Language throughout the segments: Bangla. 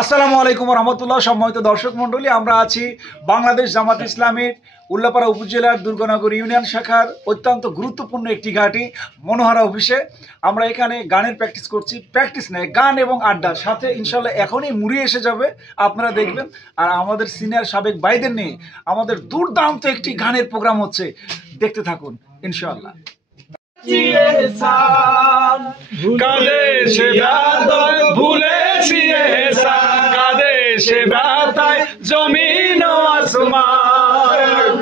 আসসালামু আলাইকুম রহমতুল্লাহ। সম্মানিত দর্শক মণ্ডলী, আমরা আছি বাংলাদেশ জামাত ইসলামীর উল্লাপাড়া উপজেলার দুর্গানগর ইউনিয়ন শাখার অত্যন্ত গুরুত্বপূর্ণ একটি ঘাঁটি মনোহারা অফিসে। আমরা এখানে গানের প্র্যাকটিস করছি, প্র্যাকটিস নয়, গান এবং আড্ডা সাথে ইনশাল্লাহ এখনই মুড়ি এসে যাবে, আপনারা দেখবেন। আর আমাদের সিনিয়র সাবেক ভাইদের নিয়ে আমাদের দুর্দান্ত একটি গানের প্রোগ্রাম হচ্ছে, দেখতে থাকুন ইনশাল্লাহ। জমিন আসমান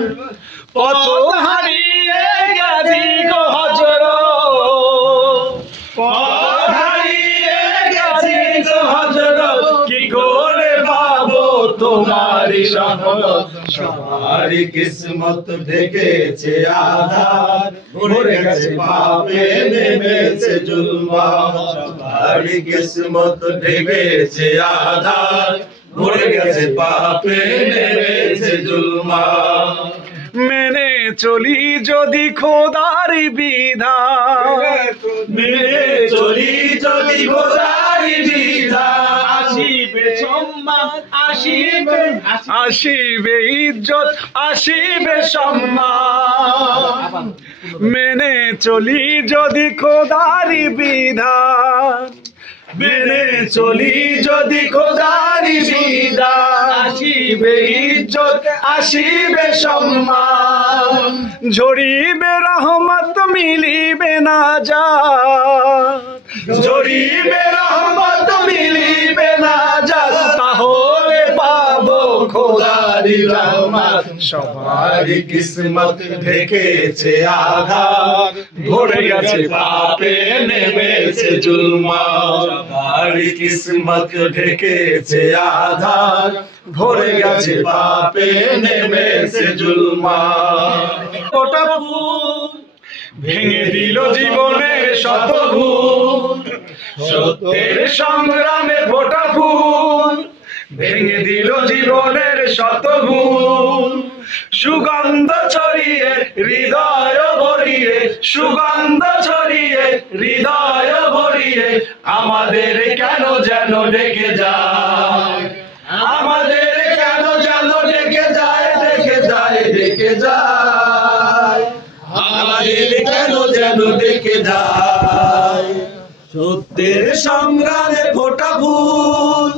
পথ হারিয়ে গেছি গো হযরত, পথ হারিয়ে গেছি গো হযরত, কি করে পাবো তোমারি রহমত। সবারই কিসমত ঢেকেছে আধার, ভরে গেছে পাপে নেমেছে জুলমাত। সবারই কিসমত ঢেকেছে আধার, ভরে গেছে পাপে নেমেছে জুলমাত। মেনে চলি যদি খোদার বিধান, মেনে চলি যদি খোদার বিধান, আসিবে সম্মান, আসিবে ইজ্জত, আসিবে সম্মান। মেনে চলি যদি খোদার বিধান, মেনে চলি যদি খোদার বিধান, আসিবে ইজ্জত, আসিবে সম্মান। ঝরিবে রহমত, মিলিবে নাজাত, ঝরিবে রহমত, মিলিবে নাজাত, তাহলে পাবো খোদারি রহমত। সবারই কিসমত ঢেকেছে আধার, ভরে গেছে পাপে নেমেছে জুলমাত। সবারই কিসমত ঢেকেছে আধার, ভরে গেছে পাপে নেমেছে জুলমাত। ওটা ফুল ভেঙে দিল জীবনের শত ভুল, সত্যের সংগ্রামে ফোটা ফুল ভেঙে দিল জীবনের শত ভুল। সুগন্ধ ছড়িয়ে হৃদয় ভরিয়ে, সুগন্ধ ছড়িয়ে হৃদয় ভরিয়ে, আমাদের কেন যেন ডেকে যায়, আমাদের কেন যেন ডেকে যায়, ডেকে যায়, ডেকে যায়, আমাদের কেন যেন ডেকে যায়। সত্যের সংগ্রামে ফোটা ফুল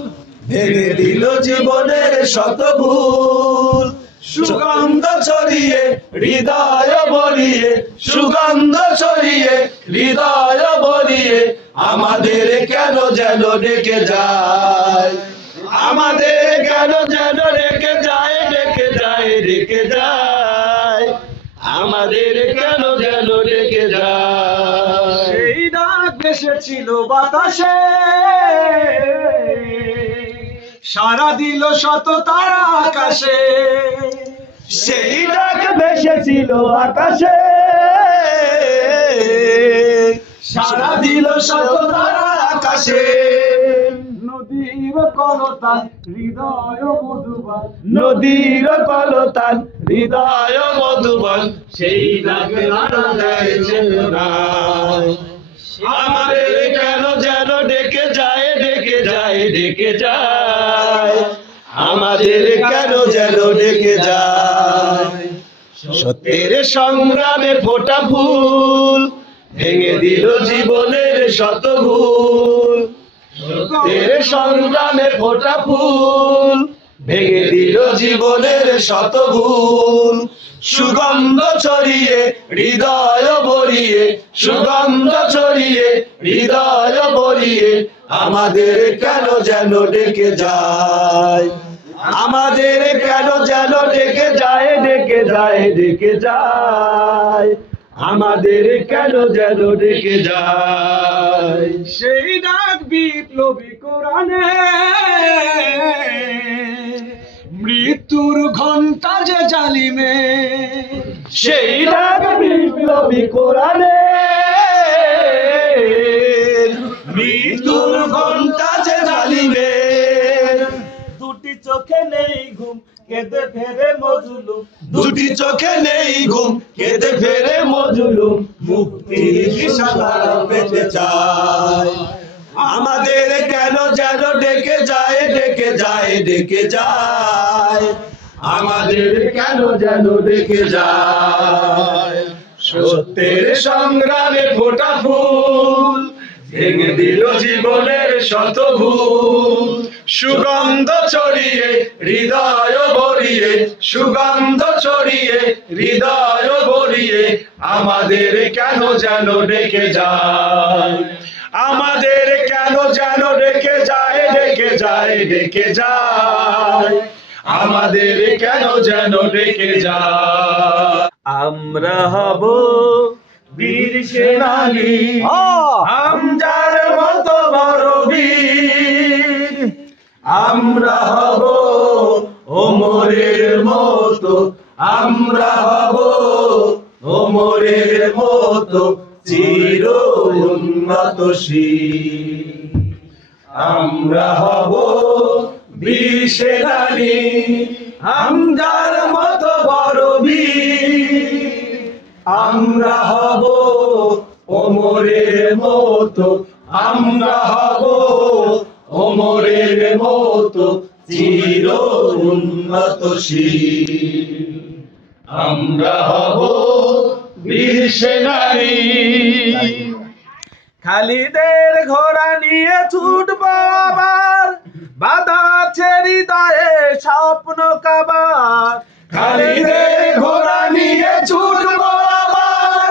ভেঙে দিল জীবনের শত ভুল। সুগন্ধ ছড়িয়ে হৃদয় ভরিয়ে, সুগন্ধ ছড়িয়ে হৃদয় ভরিয়ে, আমাদের কেন যেন ডেকে যায়, আমাদের কেন যেন ডেকে যায়, ডেকে যায়, ডেকে যায়, আমাদের কেন যেন ডেকে যায়। সেই ডাক ভেসেছিল বাতাসে, সারা দিল শত তারা আকাশে, সেই ডাক ভেসেছিল আকাশে, সারা দিল শত তারা আকাশে। নদীর কলতান হৃদয় মধুবান, নদীর কলতান হৃদয় মধুবন, সেই ডাকে নাড়া দেয় চেতনায়। আমাদের কেন যেন ডেকে যায়, ডেকে যায়, ডেকে যায়, আমাদের কেন যেন ডেকে যায়। সত্যের সংগ্রামে ফোটা ফুল ভেঙে দিল জীবনের শত ভুল। সত্যের সংগ্রামে ফোটা ফুল ভেঙে দিল জীবনের শত ভুল। সুগন্ধ ছড়িয়ে হৃদয় ভরিয়ে, সুগন্ধ ছড়িয়ে হৃদয় ভরিয়ে, আমাদের কেন যেন ডেকে যায়, আমাদের কেন যেন ডেকে যায়, ডেকে যায়, ডেকে যায়, আমাদের কেন যেন ডেকে যায়। সেই ডাক বিপ্লবী কোরআনে, মৃত্যুর ঘণ্টা যে জালিমে, সেই ডাক বিপ্লবী কোরআনে, মৃত্যুর ঘণ্টা যে জালিমে। দুটি চোখে নেই ঘুম, কেঁদে ফেরে মজলুম, দুটি চোখে নেই ঘুম, কেঁদে ফেরে মজলুম, মুক্তির দিশাহারা পেতে চায়। আমাদের কেন যেন ডেকে যায়, যায় ডেকে যায়, আমাদের কেন যেন ডেকে যায়। সত্যের সংগ্রামে ফোটা ফুল ভেঙে দিল জীবনের শত ভুল, সুগন্ধ ছড়িয়ে হৃদয় ভরিয়ে, সুগন্ধ ছড়িয়ে হৃদয় ভরিয়ে আমাদের কেন যেন ডেকে যায়, আমাদের কেন যেন ডেকে যায়, ডেকে যায়, ডেকে যায়, আমাদের কেন যেন ডেকে যায়। আমরা হব বীর সেনানী, হামজার মতো বড় বীর, আমরা হব ওমরের মতো, আমরা হব ওমরের মতো চির উন্নতশীল, আমরা হব বীর সেনানী, হামজার মতো বড় বীর, আমরা হব ওমরের মতো, আমরা হব ওমরের মতো চির উন্নতশীল, আমরা হব বীর সেনানী। খালিদের ঘোড়া নিয়ে ছুটবো আবার, বাধা আছে হৃদয়ে স্বপ্ন কাবার, খালিদের ঘোড়া নিয়ে ছুটবো আবার,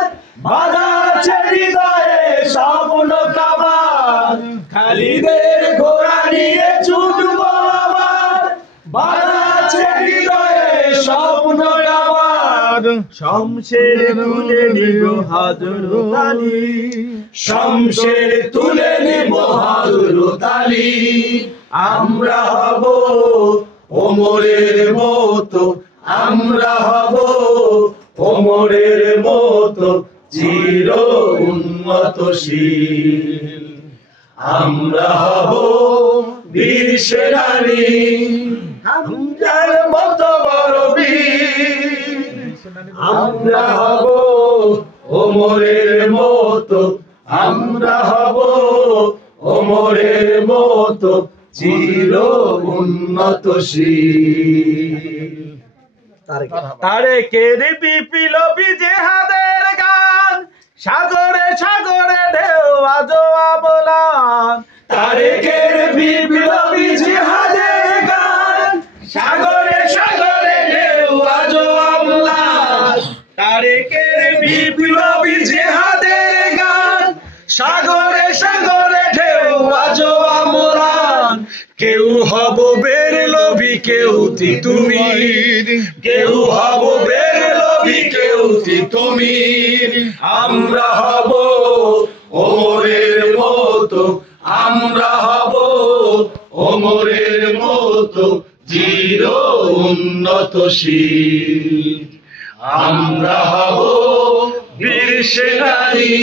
বাধা আছে হৃদয়ে স্বপ্ন কাবার, খালিদের ঘোড়া নিয়ে ছুটবো আবার, বাধা আছে হৃদয়ে স্বপ্ন কাবার, শমশের তুলে নিব হযরত আলী, শমশের তুলে নিব হযরত আলী, আমরা হব ওমরের মতো, আমরা হব ওমরের মতো চির উন্নতশীল, আমরা হব বীর সেনানী, হামজার মতো বড় বীর, আমরা হব ওমরের মতো, আমরা হব ওমরের মতো চির উন্নতশীল। তারেকের বিপ্লবী জেহাদের গান, সাগরে সাগরে ঢেউ আজো আমলান, তারেকের বিপ্লবী জেহাদের গান, সাগরে সাগরে ঢেউ আজো আমলান, তারেকের বিপ্লবী জেহাদের গান, সাগরে সাগরে ঢেউ আজো আমলান, কেউ হব বের লোভী কেউ তিতুমির, কেউ হব বের লোভী কেউ তিতুমির, আমরা হব ওমরের মতো, আমরা হব ওমরের মতো চির উন্নতশীল, আমরা হব বীর সেনানী।